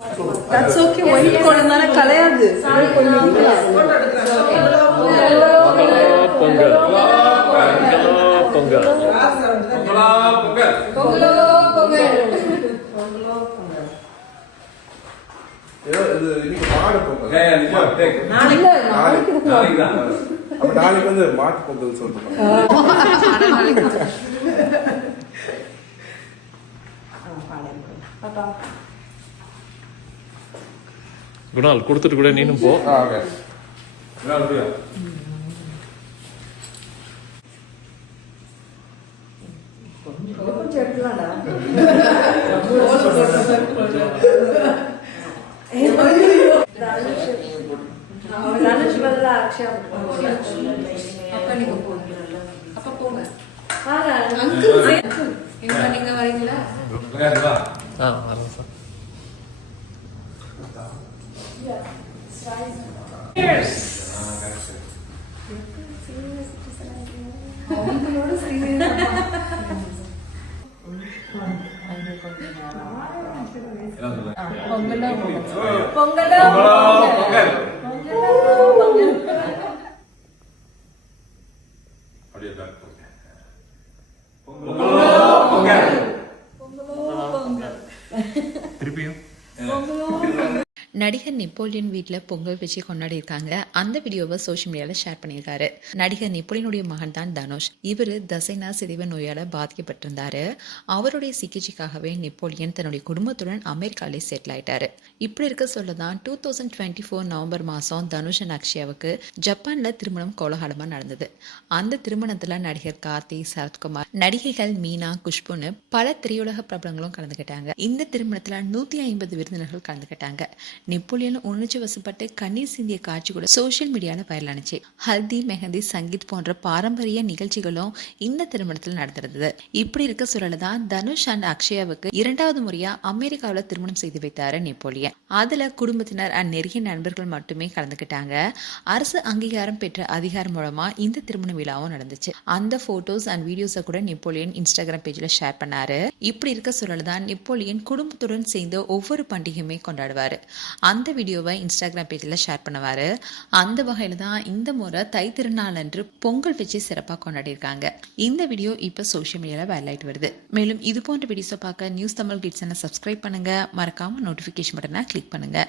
That's okay. White கொழுந்தான கலையாது. நாளைக்கு வந்து மாட்டு பொங்கல் சொல்றோம். குணால் கொடுத்துட்டு கூட நீனும் போ. நீங்க வரீங்களா? வரேன் சார். திருப்பியும் நடிகர் நெப்போலியன் வீட்டில் பொங்கல் வச்சு கொண்டாடி இருக்காங்க. அந்த வீடியோவை சோஷியல் மீடியாவில் ஷேர் பண்ணியிருக்காரு. நடிகர் நெப்போலியனுடைய மகன் தான் தனுஷ். இவர் தசைனா சிதைவு நோயால் பாதிக்கப்பட்டிருந்தாரு. அவருடைய சிகிச்சைக்காகவே நெப்போலியன் தன்னுடைய குடும்பத்துடன் அமெரிக்காவிலே செட்டில் ஆயிட்டாரு. இப்படி இருக்க சொல்லதான் 2024 நவம்பர் மாதம் தனுஷ் அண்ட் அக்ஷயாவுக்கு ஜப்பானில் திருமணம் கோலாகலமாக நடந்தது. அந்த திருமணத்தில் நடிகர் கார்த்தி, சரத்குமார், நடிகைகள் மீனா, குஷ்புன்னு பல திரையுலக பிரபலங்களும் கலந்துக்கிட்டாங்க. இந்த திருமணத்தில் 150 விருந்தினர்கள் கலந்துக்கிட்டாங்க. நெப்போலியன் உணர்ச்சி வசப்பட்டு கண்ணீர் சிந்திய காட்சி கூட சோசியல் மீடியாவில் வைரலானுச்சு. ஹல்தி, மெஹந்தி, சங்கீத் போன்ற பாரம்பரிய நிகழ்ச்சிகளும் இந்த திருமணத்தில் நடந்திருந்தது. இப்படி இருக்க சூழல்தான் தனுஷ் அண்ட் அக்ஷயாவுக்கு 2வது முறையா அமெரிக்காவில் திருமணம் செய்து வைத்தாரு நெப்போலியன். அதுல குடும்பத்தினர் அண்ட் நெருங்கிய நண்பர்கள் மட்டுமே கலந்துக்கிட்டாங்க. அரசு அங்கீகாரம் பெற்ற அதிகாரம் மூலமா இந்த திருமண விழாவும் நடந்துச்சு. அந்த போட்டோஸ் அண்ட் வீடியோஸை கூட நெப்போலியன் இன்ஸ்டாகிராம் பேஜ்ல ஷேர் பண்ணாரு. இப்படி இருக்க சூழல்தான் நெப்போலியன் குடும்பத்துடன் சேர்ந்து ஒவ்வொரு பண்டிகையுமே கொண்டாடுவாரு. அந்த வீடியோவை இன்ஸ்டாகிராம் பேஜில் ஷேர் பண்ணுவார். அந்த வகையில் தான் இந்த முறை தை திருநாள் அன்று பொங்கல் வச்சு சிறப்பாக கொண்டாடிருக்காங்க. இந்த வீடியோ இப்போ சோஷியல் மீடியாவில் வைரலாயிட்டு வருது. மேலும் இது போன்ற வீடியோஸை பார்க்க நியூஸ் தமிழ் கிட்ஸ் சப்ஸ்கிரைப் பண்ணுங்க. மறக்காம நோட்டிஃபிகேஷன் பட்டனை கிளிக் பண்ணுங்க.